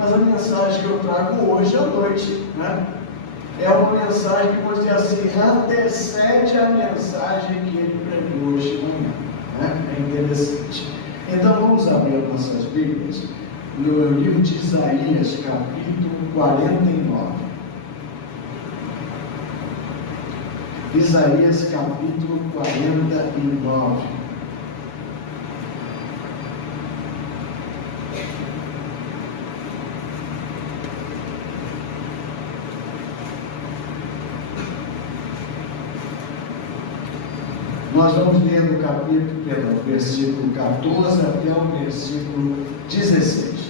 Mas a mensagem que eu trago hoje à noite, né, é uma mensagem que, vou dizer assim, antecede a mensagem que ele pregou hoje de manhã, né? É interessante. Então vamos abrir nossas Bíblias no livro de Isaías, capítulo 49. Isaías, capítulo 49. Nós vamos ler do versículo 14 até o versículo 16.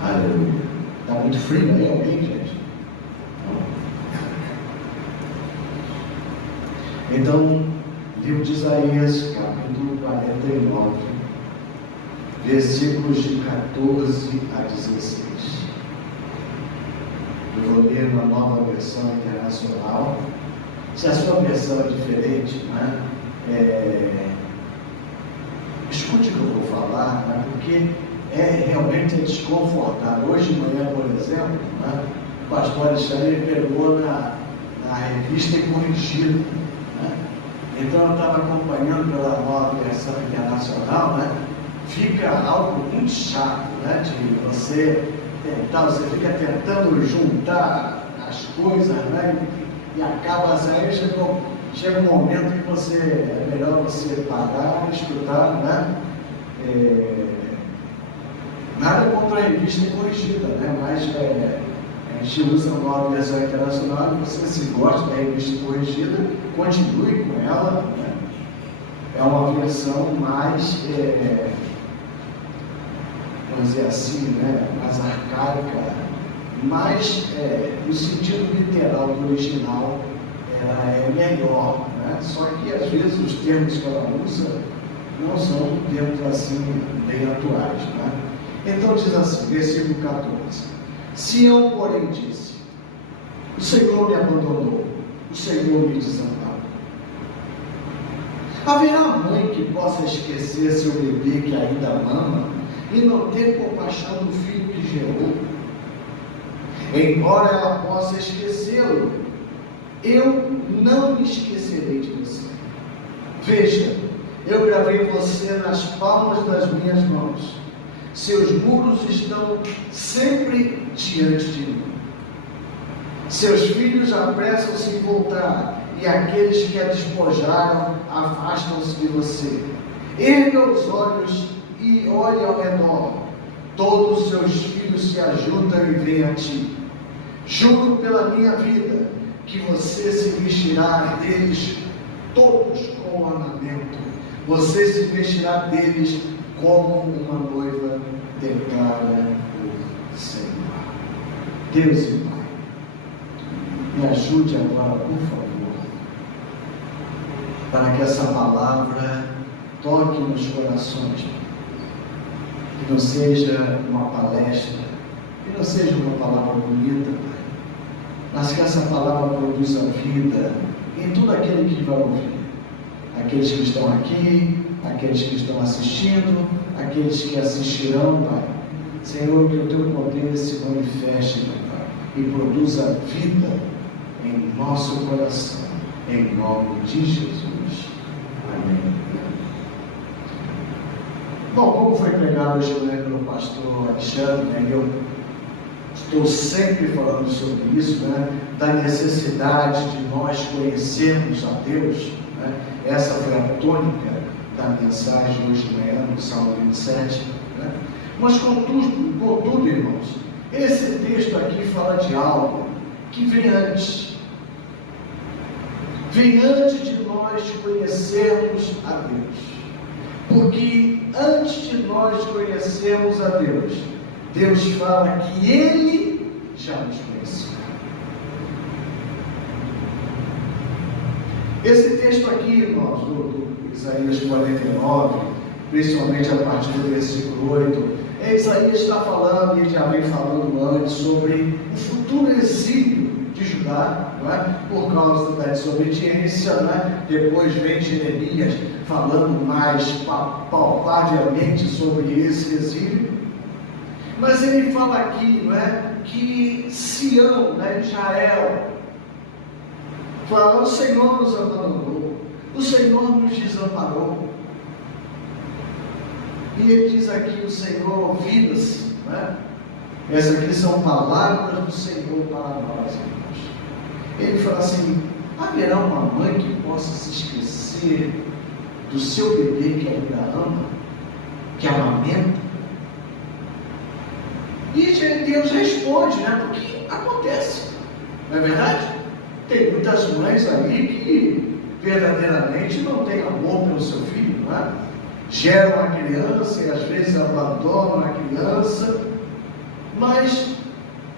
Aleluia. Está muito frio aí, alguém, gente? Então, livro de Isaías, capítulo 49, versículos de 14 a 16. Eu vou ler uma nova versão internacional. Se a sua versão é diferente, né, escute o que eu vou falar, né, porque realmente é desconfortável. Hoje de manhã, por exemplo, né, o pastor Alexandre pegou na revista e corrigido. Então eu estava acompanhando pela nova versão internacional, né? Fica algo muito chato, né? De você tentar, você fica tentando juntar as coisas, né? E acaba aí, chega um momento que é melhor você parar, estudar, né? Nada contra a revista corrigida, né? Mas a gente usa a nova versão internacional e você, se gosta da revista corrigida, continue com ela, né? É uma versão mais, vamos dizer assim, né? Mais arcaica, mais no sentido literal do original, ela é melhor, né? Só que às vezes os termos que ela usa não são termos assim bem atuais, né? Então diz assim, versículo 14: Sião, porém, disse: o Senhor me abandonou, o Senhor me desamparou. Haverá mãe que possa esquecer seu bebê que ainda mama e não ter compaixão do filho que gerou? Embora ela possa esquecê-lo, eu não me esquecerei de você. Veja, eu gravei você nas palmas das minhas mãos. Seus muros estão sempre diante de mim. Seus filhos apressam-se em voltar, e aqueles que a despojaram afastam-se de você. Erga os olhos e olhe ao redor. Todos os seus filhos se ajuntam e vêm a ti. Juro pela minha vida que você se vestirá deles todos com ornamento. Você se vestirá deles como uma noiva, declara o Senhor. Deus e Pai, me ajude agora, por favor, para que essa palavra toque nos corações, que não seja uma palestra, que não seja uma palavra bonita, Pai, mas que essa palavra produza vida em todo aquele que vai ouvir, aqueles que estão aqui, aqueles que estão assistindo, aqueles que assistirão, Pai. Senhor, que o Teu poder se manifeste, Pai, e produza vida em nosso coração, em nome de Jesus. Amém. Bom, como foi pregado hoje pelo pastor Alexandre, né, eu estou sempre falando sobre isso, né, da necessidade de nós conhecermos a Deus, né? Essa foi a tônica da mensagem hoje de manhã, no Salmo 27, né? Mas contudo, irmãos, esse texto aqui fala de algo que vem antes de nós conhecermos a Deus, porque antes de nós conhecermos a Deus, Deus fala que Ele já nos conheceu. Esse texto aqui, irmãos, do Isaías 49, principalmente a partir do versículo 8. Isaías está falando, e ele já vem falando antes, sobre o futuro exílio de Judá, não é? Por causa da desobediência, não é? Depois vem Jeremias falando mais palpavelmente sobre esse exílio. Mas ele fala aqui, não é? Que Sião, né? Israel, fala: o Senhor nos abandonou, o Senhor nos desamparou. E ele diz aqui: o Senhor ouviu-nos, né? Essas aqui são palavras do Senhor para nós, irmãos. Ele fala assim: haverá uma mãe que possa se esquecer do seu bebê que ainda ama, que amamenta? E Deus responde, né? Porque acontece, não é verdade? Tem muitas mães aí que verdadeiramente não têm amor pelo seu filho, não é? Geram a criança e às vezes abandonam a criança, mas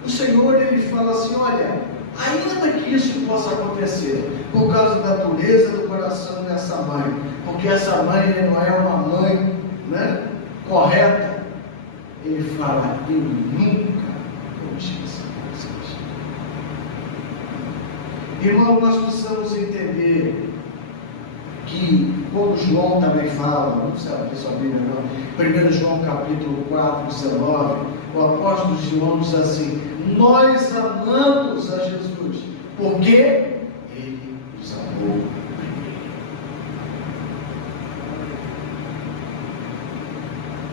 o Senhor, ele fala assim: olha, ainda que isso possa acontecer por causa da dureza do coração dessa mãe, porque essa mãe não é uma mãe, né, correta, ele fala: eu nunca vou esquecer vocês. Irmão, nós precisamos entender que, como João também fala, não precisa abrir sua Bíblia não, 1 João capítulo 4, 19, o apóstolo João diz assim: nós amamos a Jesus, porque Ele nos amou primeiro.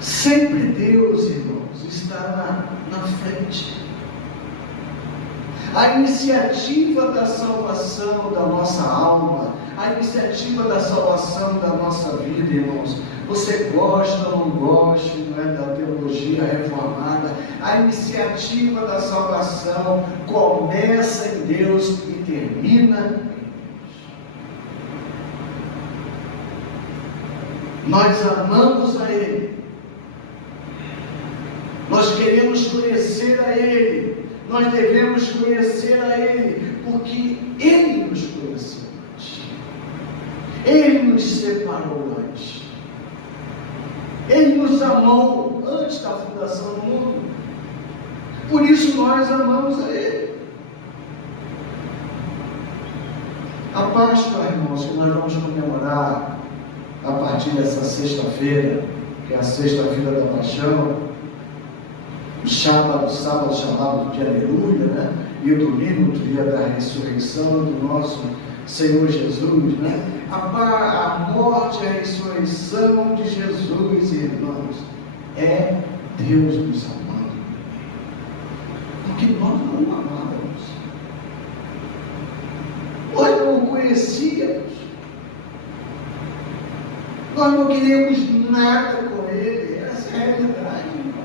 Sempre Deus, irmãos, está na frente. A iniciativa da salvação da nossa alma, a iniciativa da salvação da nossa vida, irmãos, você gosta ou não gosta, não é, da teologia reformada, a iniciativa da salvação começa em Deus e termina em Deus. Nós amamos a Ele, nós queremos conhecer a Ele, nós devemos conhecer a Ele, porque Ele nos conheceu antes, Ele nos separou antes, Ele nos amou antes da fundação do mundo, por isso nós amamos a Ele. A Páscoa, irmãos, que nós vamos comemorar a partir dessa sexta-feira, que é a sexta-feira da Paixão, o sábado chamado de Aleluia, né? E o domingo, o dia da ressurreição do nosso Senhor Jesus, né? A morte e a ressurreição de Jesus, irmãos, é Deus nos amando, porque nós não amávamos, nós não o conhecíamos, nós não queríamos nada com Ele. Essa é a realidade, irmãos.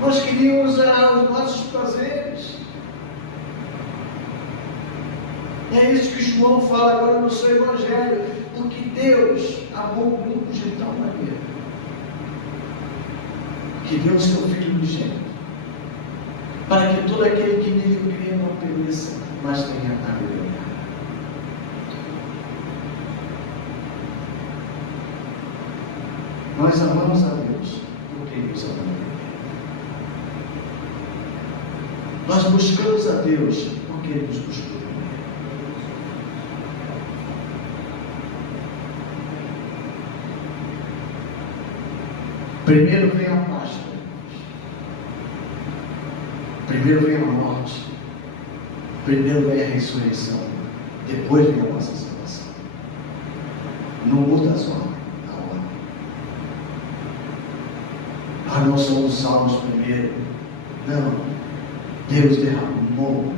Nós queríamos os nossos prazeres. É isso que João fala agora no seu Evangelho, porque Deus amou o mundo de tal maneira que deu o seu Filho unigênito, para que todo aquele que nele crê não pereça, mas tenha a vida eterna. Nós amamos a Deus porque Ele nos amou. Nós buscamos a Deus porque Ele nos buscou. Primeiro vem a Páscoa, primeiro vem a morte, primeiro vem a ressurreição, depois vem a nossa salvação. Não muda a ordem. Nós não somos salvos primeiro, não. Deus derramou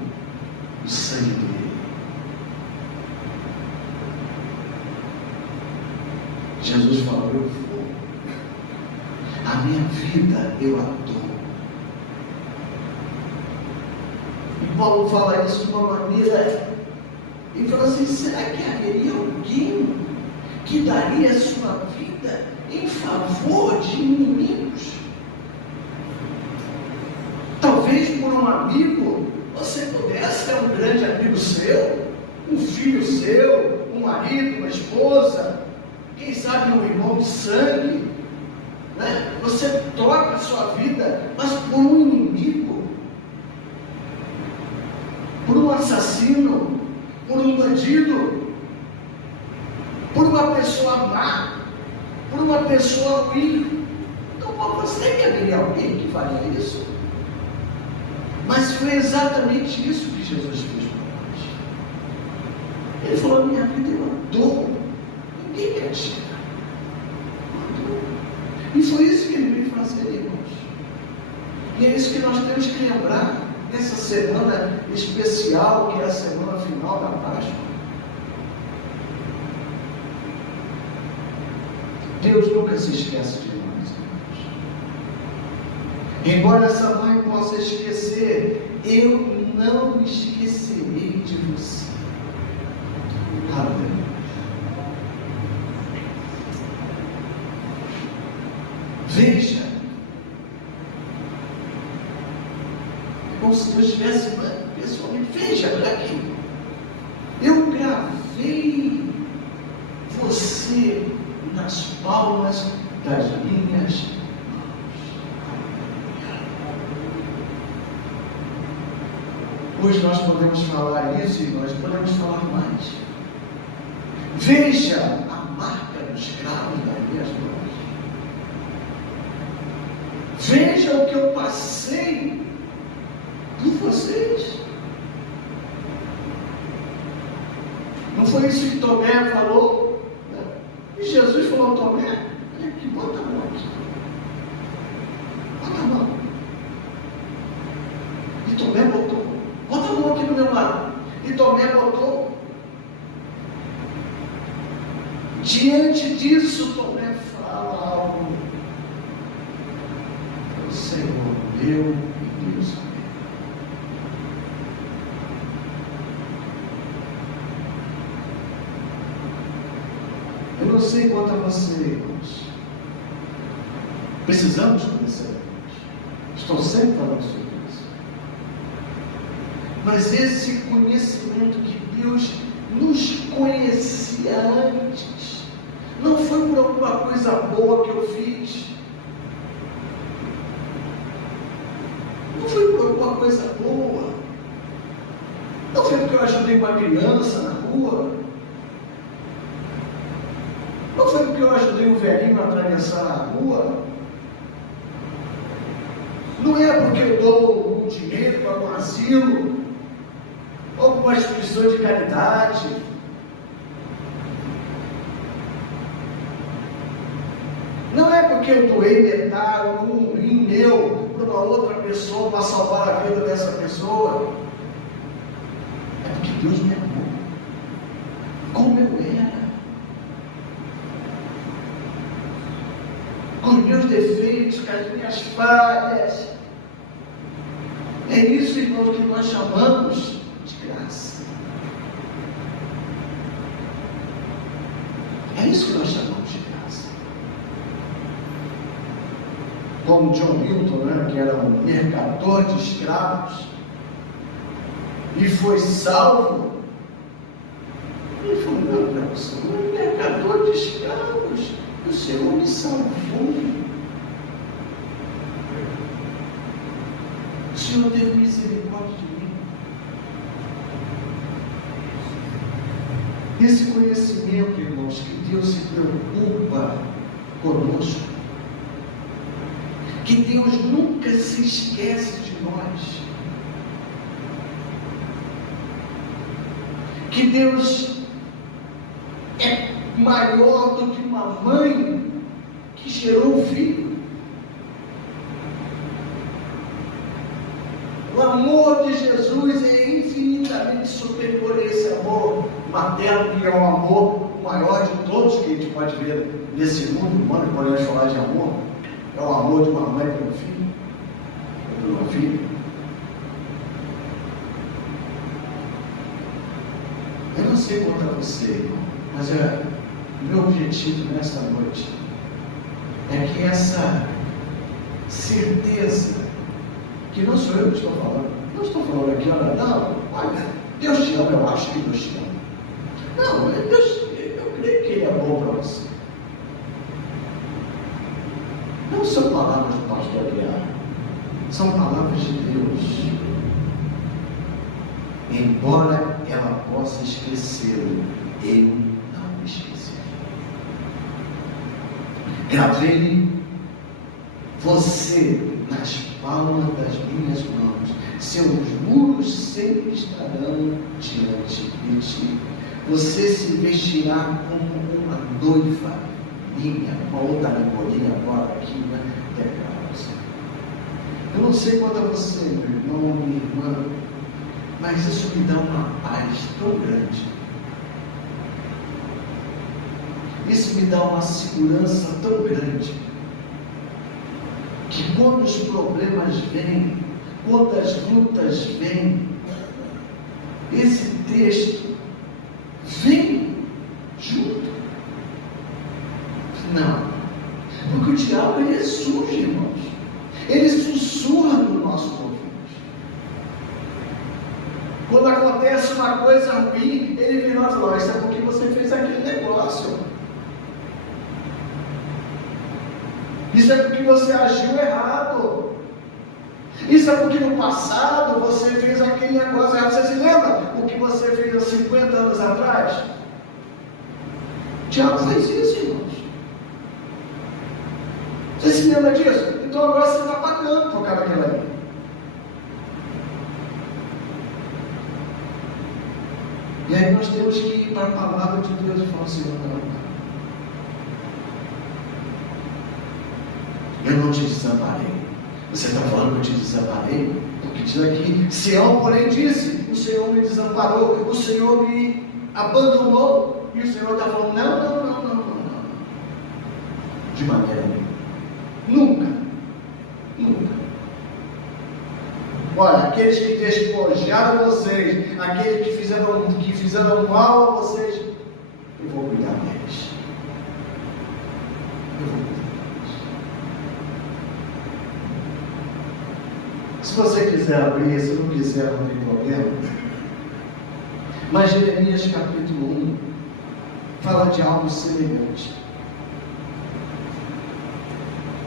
o sangue dele. Jesus falou: eu vou, a minha vida eu a dou. E Paulo fala isso de uma maneira, e fala assim: será que haveria alguém que daria a sua vida em favor de inimigos? Talvez por um amigo você pudesse ter um grande amigo seu, um filho seu, um um marido, uma esposa, quem sabe um irmão de sangue, né? Você troca a sua vida, mas por um inimigo, por um assassino, por um bandido, por uma pessoa má, por uma pessoa ruim. Então você queria alguém que faria isso? Mas foi exatamente isso que Jesus fez por nós. Ele falou: minha vida eu dou, ninguém quer tirar. E foi isso que ele veio fazer, irmãos. E é isso que nós temos que lembrar nessa semana especial, que é a semana final da Páscoa. Deus nunca se esquece de nós, irmãos. Embora essa mãe possa esquecer, eu não me esquecerei de você. Aleluia. Veja, como se Deus estivesse pessoalmente. Veja, olha aqui. Eu gravei você nas palmas das minhas mãos. Hoje nós podemos falar isso e nós podemos falar mais. Veja a marca dos cravos das minhas mãos. Veja o que eu passei por vocês. Não foi isso que Tomé falou? Né? E Jesus falou: Tomé, olha aqui, bota a mão aqui. Bota a mão. E Tomé botou. Bota a mão aqui no meu lado. E Tomé botou. Diante disso, Tomé fala algo. Senhor, meu e Deus. Eu não sei quanto a você, irmãos. Precisamos conhecer a Deus. Estou sempre falando sobre isso. Mas esse conhecimento que Deus nos conhecia antes, não foi por alguma coisa boa que eu fiz. Não foi por alguma coisa boa. Não foi porque eu ajudei uma criança na rua. Não foi porque eu ajudei um velhinho a atravessar a rua. Não é porque eu dou um dinheiro para um asilo ou para uma instituição de caridade. Não é porque eu doei metade ou um rim meu para uma outra pessoa para salvar a vida dessa pessoa. É porque Deus me amou como eu era, com os meus defeitos, com as minhas falhas. É isso, irmãos, que nós chamamos de graça. É isso que nós chamamos de graça. Como John Milton, né, que era um mercador de escravos e foi salvo. Ele falou: não, Senhor, um mercador de escravos, o Senhor me salvou. O Senhor teve misericórdia de mim. Esse conhecimento, irmãos, que Deus se preocupa conosco, que Deus nunca se esquece de nós, que Deus é maior do que uma mãe que gerou um filho. O amor de Jesus é infinitamente superior a esse amor materno, que é o amor maior de todos que a gente pode ver nesse mundo humano. Podemos falar de amor. É o amor de uma mãe pelo filho, ou pelo filho. Eu não sei quanto a você, irmão, mas o meu objetivo nesta noite é que essa certeza, que não sou eu que estou falando, não estou falando aqui, olha, não, olha, Deus te ama, eu acho que Deus te ama. Não, Deus palavras do pastor Guiar, são palavras de Deus. Embora ela possa esquecê-lo, eu não esqueci. Gravei você nas palmas das minhas mãos. Seus muros sempre estarão diante de ti. Você se vestirá como uma noiva minha. Uma outra alegoria agora aqui, né? Eu não sei quanto a você, meu irmão, minha irmã, mas isso me dá uma paz tão grande. Isso me dá uma segurança tão grande, que quando os problemas vêm, quando as lutas vêm, esse texto vem junto. Não, porque o diabo ele surge, irmãos, ele sussurra no nosso ouvido. Quando acontece uma coisa ruim, ele vira e fala: isso é porque você fez aquele negócio. Isso é porque você agiu errado. Isso é porque no passado você fez aquele negócio errado. Você se lembra o que você fez há 50 anos atrás? O diabo faz isso, irmãos. Você se lembra disso? Então agora você está pagando por causa daquela ali. E aí nós temos que ir para a palavra de Deus e falar: Senhor, eu não te desamparei. Você está falando que eu te desamparei? Porque diz aqui: Sião, porém, disse: o Senhor me desamparou, o Senhor me abandonou. E o Senhor está falando: não. De maneira nenhuma. Nunca. Olha, aqueles que despojaram vocês, aqueles que fizeram mal a vocês, eu vou cuidar deles. Se você quiser abrir, se não quiser, não tem problema. Mas Jeremias capítulo 1 fala de algo semelhante.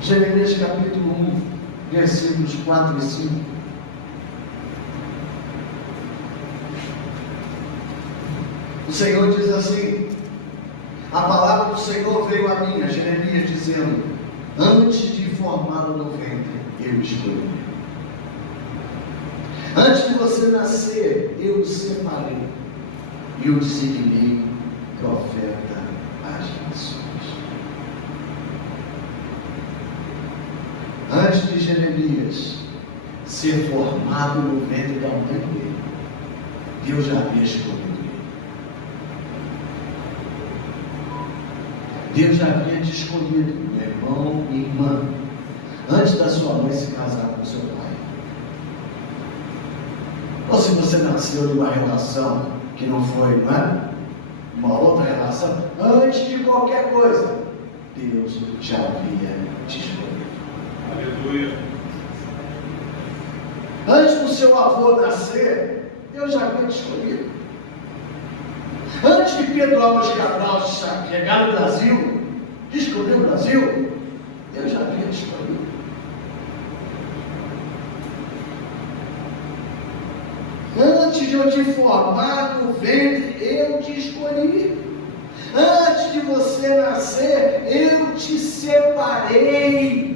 Jeremias capítulo 1, versículos 4 e 5. O Senhor diz assim: a palavra do Senhor veio a mim, a Jeremias, dizendo: antes de formá-lo no ventre, eu escolhi. Antes de você nascer, eu o separei e o designei profeta às nações. Antes de Jeremias ser formado no ventre da mãe dele, Deus já havia escolhido ele. Deus já havia te escolhido, meu irmão e irmã, antes da sua mãe se casar com seu pai. Ou se você nasceu de uma relação que não foi, não é? Uma outra relação, antes de qualquer coisa, Deus já havia te escolhido. Aleluia. Antes do seu avô nascer, Deus já havia te escolhido. Antes de Pedro Álvares Cabral chegar no Brasil, descobrir o Brasil, Deus já havia te escolhido. Antes de eu te formar no ventre, eu te escolhi. Antes de você nascer, eu te separei.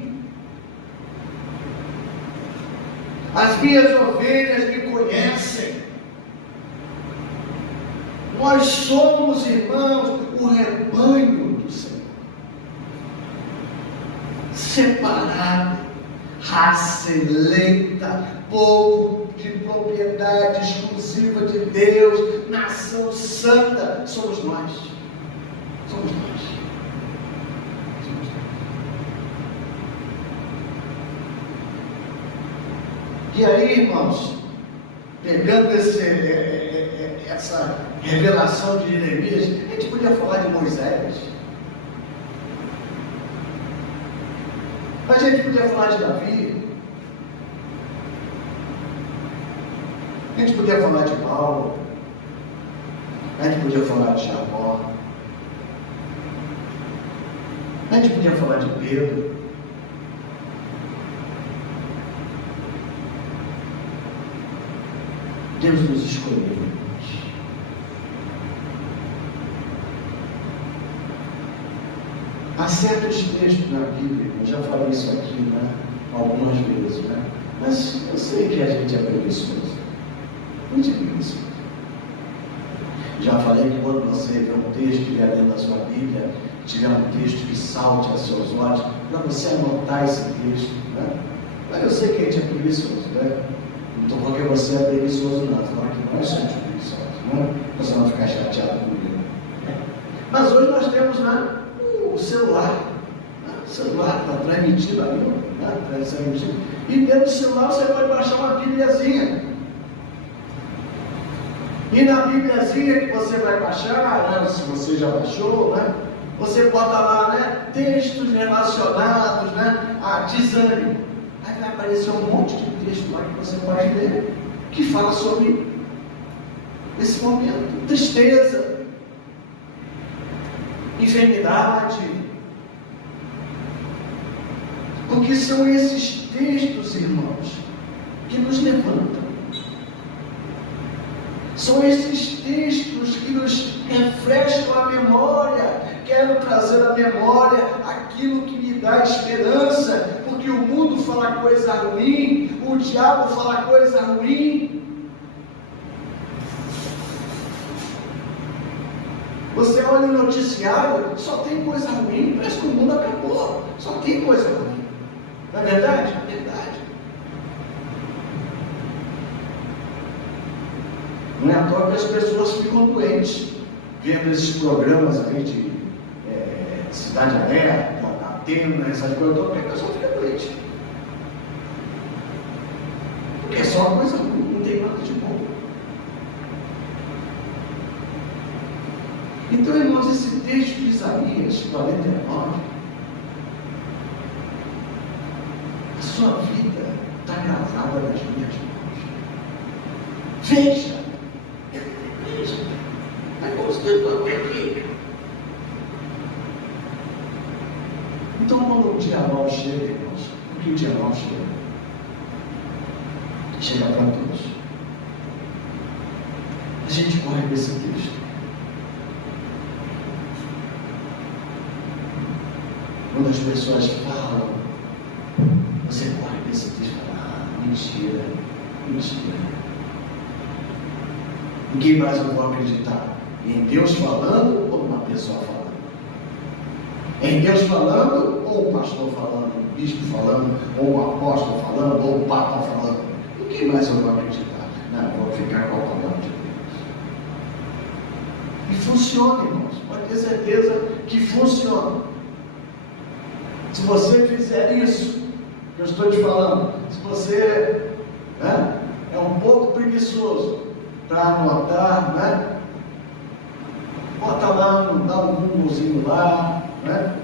As minhas ovelhas me conhecem. Nós somos, irmãos, o rebanho do Senhor. Separado, raça eleita, povo de propriedade exclusiva de Deus, nação santa, somos nós. Somos nós. E aí, irmãos, pegando essa revelação de Jeremias, a gente podia falar de Moisés, a gente podia falar de Davi, a gente podia falar de Paulo, a gente podia falar de Jacó, a gente podia falar de Pedro, Deus nos escolheu, irmãos. Há certos textos na Bíblia, eu já falei isso aqui, né, algumas vezes, né? Mas eu sei que a gente é preguiçoso. Muito preguiçoso. Já falei que quando você vê um texto que vier dentro da sua Bíblia, tiver um texto que salte aos seus olhos, para você anotar esse texto, né? Mas eu sei que a gente é preguiçoso, né? Não estou falando que você é preguiçoso, não. Estou falando que nós somos preguiçosos, né? Você não ficar chateado comigo. Mas hoje nós temos, né, o celular. Né? O celular está transmitido ali, né? Transmitido. E dentro do celular você pode baixar uma Bíbliazinha. E na Bíbliazinha que você vai baixar, né, se você já baixou, né, você bota lá, né, textos relacionados, né, a desânimo. Aí vai aparecer um monte de texto lá que você pode ler, que fala sobre esse momento, tristeza, enfermidade. Porque são esses textos, irmãos, que nos levantam. São esses textos que nos refrescam a memória. Quero trazer à memória aquilo que me dá esperança, porque o mundo fala coisa ruim, o diabo fala coisa ruim. Você olha o noticiário, só tem coisa ruim, parece que o mundo acabou, só tem coisa ruim. Não é verdade? É verdade. Não é à toa que as pessoas ficam doentes, vendo esses programas aí de Cidade Alerta, Atena, essas coisas todas, porque a pessoa fica doente. Porque é só uma coisa ruim, não tem nada de bom. Então, irmãos, esse texto de Isaías 49, a sua vida está gravada nas minhas mãos. Veja! Mas como você está aqui? Então, quando o dia mal chega, irmãos, porque o dia mal chega para todos. A gente corre com esse texto. Quando as pessoas falam, você corre com esse texto e fala, mentira, mentira. Ninguém mais eu vou acreditar em Deus falando ou uma pessoa falando. Em Deus falando ou um pastor falando, um bispo falando, ou um apóstolo falando, ou um papa falando. Ninguém mais eu vou acreditar. Não, eu vou ficar com a palavra de Deus. E funciona, irmãos. Pode ter certeza que funciona. Se você fizer isso, que eu estou te falando, se você é um pouco preguiçoso para anotar, né? Bota lá, dá um Googlezinho lá, né?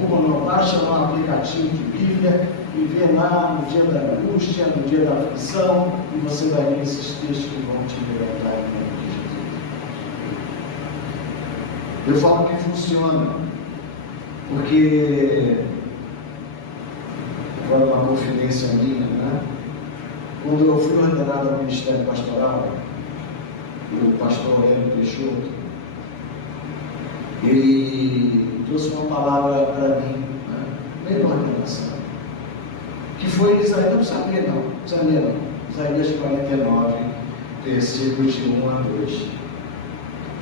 Google não baixa lá um aplicativo de Bíblia e vê lá no dia da angústia, no dia da aflição, e você vai ler esses textos que vão te libertar em nome de Jesus. Eu falo que funciona, porque foi uma confidência minha, né? Quando eu fui ordenado ao Ministério Pastoral, o pastor Hélio Peixoto, ele trouxe uma palavra para mim, né? Bem na ordenação, que foi Isaías, não precisa ler não, Isaías 49, versículos de 1 a 2.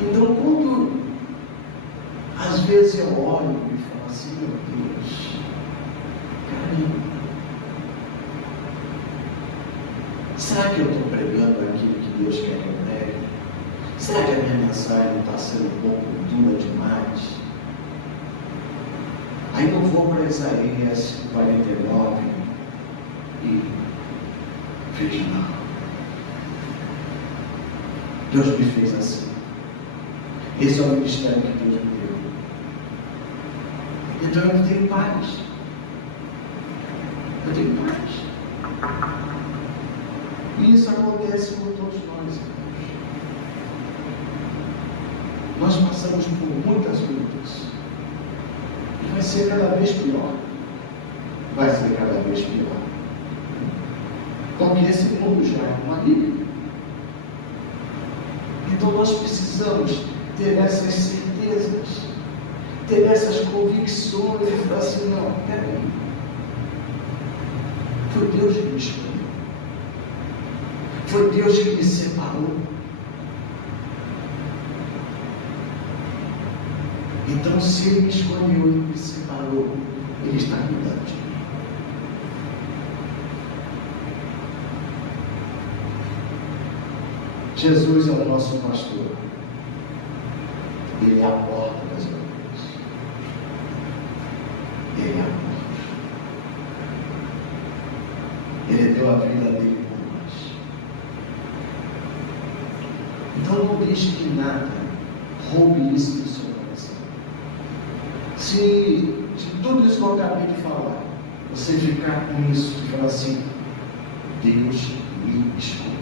Então, quando às vezes eu olho e falo assim, meu Deus, caramba, será que eu estou pregando aquilo que Deus quer que eu pregue? Será que a minha mensagem não está sendo um pouco dura demais? Aí eu vou para Isaías 49 e vejo, não. Deus me fez assim. Esse é o ministério que Deus me deu. Então eu tenho paz. Eu tenho paz. E isso acontece com todos nós, irmãos. Nós passamos por muitas lutas. E vai ser cada vez pior. Vai ser cada vez pior. Porque esse mundo já é maligno. Então nós precisamos ter essas certezas, ter essas convicções e falar assim, não, peraí, foi Deus que me escolheu, foi Deus que me separou. Então, se Ele me escolheu e me separou, Ele está cuidando de mim. Jesus é o nosso pastor. Ele é a porta das ovelhas. Ele é a porta. Ele deu a vida dele por nós. Então, não deixe que nada roube isso do seu coração. Se de tudo isso que eu acabei de falar, você ficar com isso e falar assim, Deus me escolheu.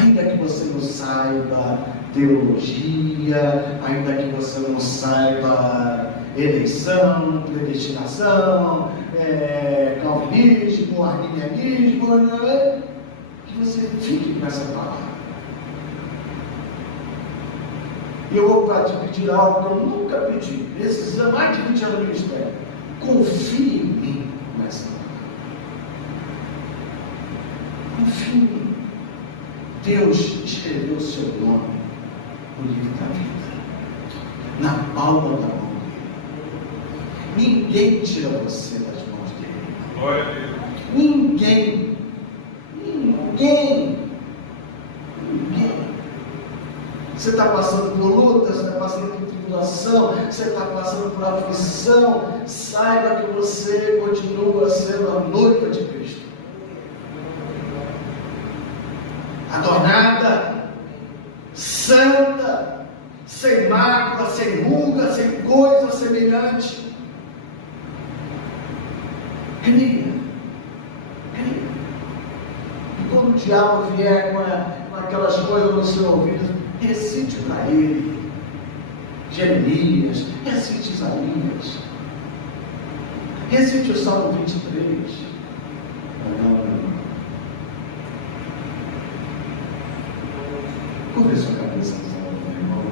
Ainda que você não saiba teologia, ainda que você não saiba eleição, predestinação, calvinismo, arminianismo, que você fique com essa palavra. E eu vou te pedir algo que eu nunca pedi, nesses mais de 20 anos de ministério. Confie em mim nessa palavra. Confie em mim. Deus escreveu o seu nome no livro da vida, na palma da mão dele. Ninguém tira você das mãos dele. Glória a Deus. Ninguém. Você está passando por luta, você está passando por tribulação, você está passando por aflição, saiba que você continua sendo a noiva de Cristo. Adornada, santa, sem mácula, sem ruga, sem coisa semelhante. Creia. E quando o diabo vier com aquelas coisas no seu ouvido, recite para ele Jeremias, recite Isaías, recite o Salmo 23. Não. Curva sua cabeça, meu irmão.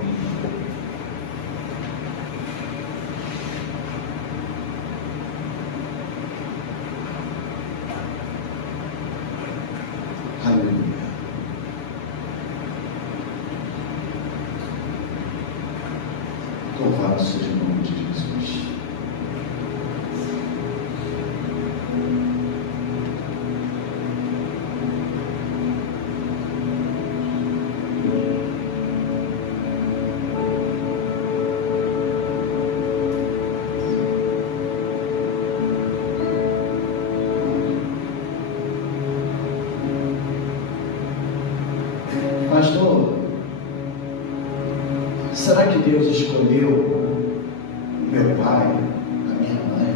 Aleluia. Louvado seja o nome de Jesus. Pastor, será que Deus escolheu o meu pai, a minha mãe,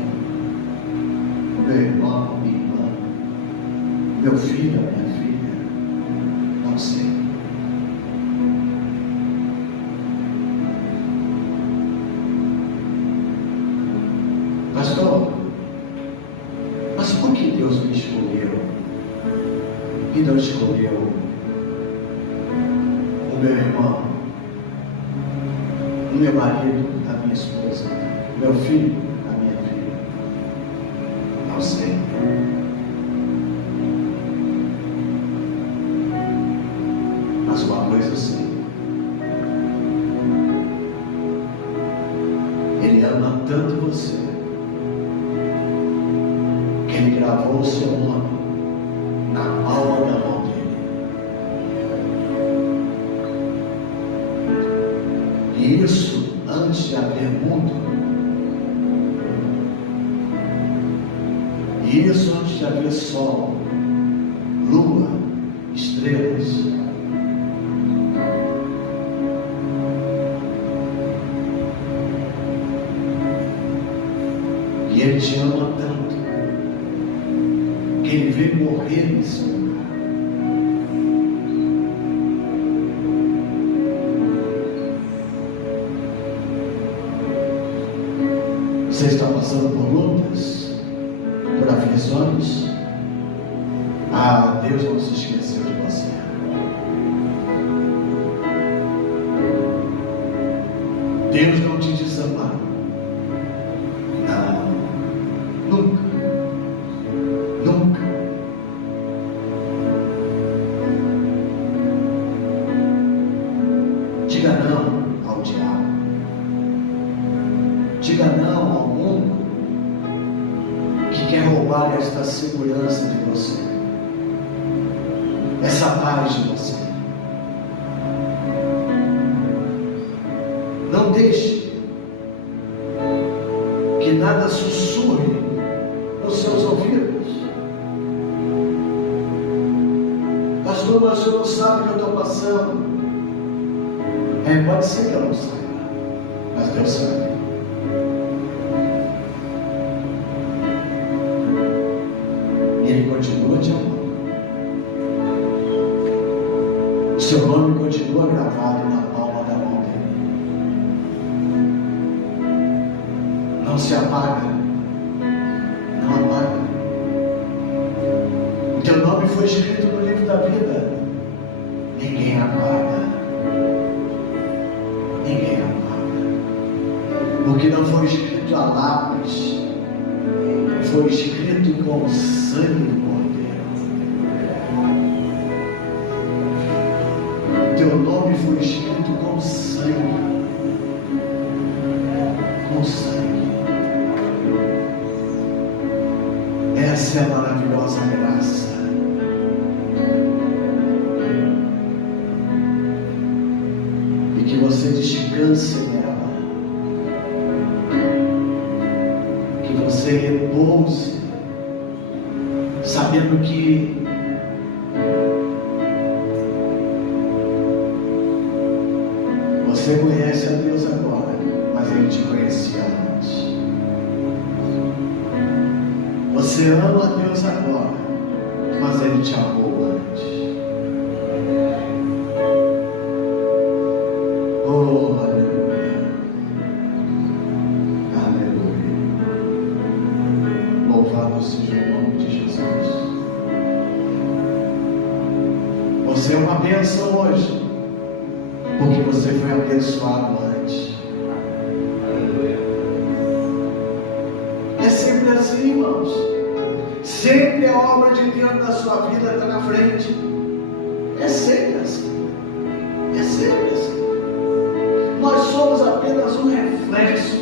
o meu irmão, a minha irmã, o meu filho, a minha filha? Não sei. Pastor, mas por que Deus me escolheu e não escolheu o meu irmão, o meu marido, a minha esposa, o meu filho, a minha filha? Não sei. Mas uma coisa eu sei. Ele ama tanto você que Ele gravou o seu nome na palma da mão dele. E isso antes de haver mundo. E isso antes de haver sol, lua, estrelas. E Ele te ama tanto que Ele veio morrer nesse lugar. Você está passando por lutas, por aflições? Ah, Deus não se esqueceu de você. Deus não te desamparou. Não, nunca, nunca. Diga não ao diabo. Diga não ao mundo que quer roubar esta segurança de você, essa paz de você. Não deixe que nada sussurre nos seus ouvidos. Pastor, mas o senhor não sabe o que eu estou passando. Pode ser que eu não saiba, mas Deus sabe. Ele continua te amando. O seu nome continua gravado na palma da mão dele. Não se apaga. Não apaga. O teu nome foi escrito no livro da vida. Ninguém apaga. Ninguém apaga. Porque não foi escrito a lápis. Foi escrito com o sangue do Cordeiro. Teu nome foi escrito com sangue. Com sangue. Essa é a maravilhosa graça. E que você descanse nela. Que você repouse, sabendo que você conhece a Deus agora, mas Ele te conhecia antes. Você ama a Deus agora, mas Ele te amou antes. Oh, aleluia. Aleluia. Louvado seja o nome de Jesus. Você é uma bênção hoje, porque você foi abençoado antes. É sempre assim, irmãos. Sempre a obra de Deus na sua vida está na frente. É sempre assim. É sempre assim. Nós somos apenas um reflexo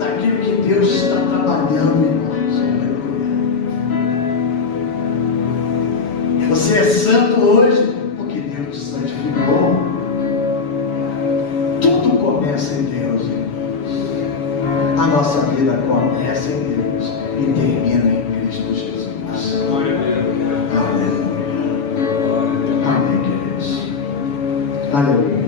daquilo que Deus está trabalhando em nós. Aleluia. Você é santo hoje porque Deus te santificou. Tudo começa em Deus, irmãos. A nossa vida começa em Deus e termina em Cristo Jesus. Aleluia. Amém, queridos. Aleluia.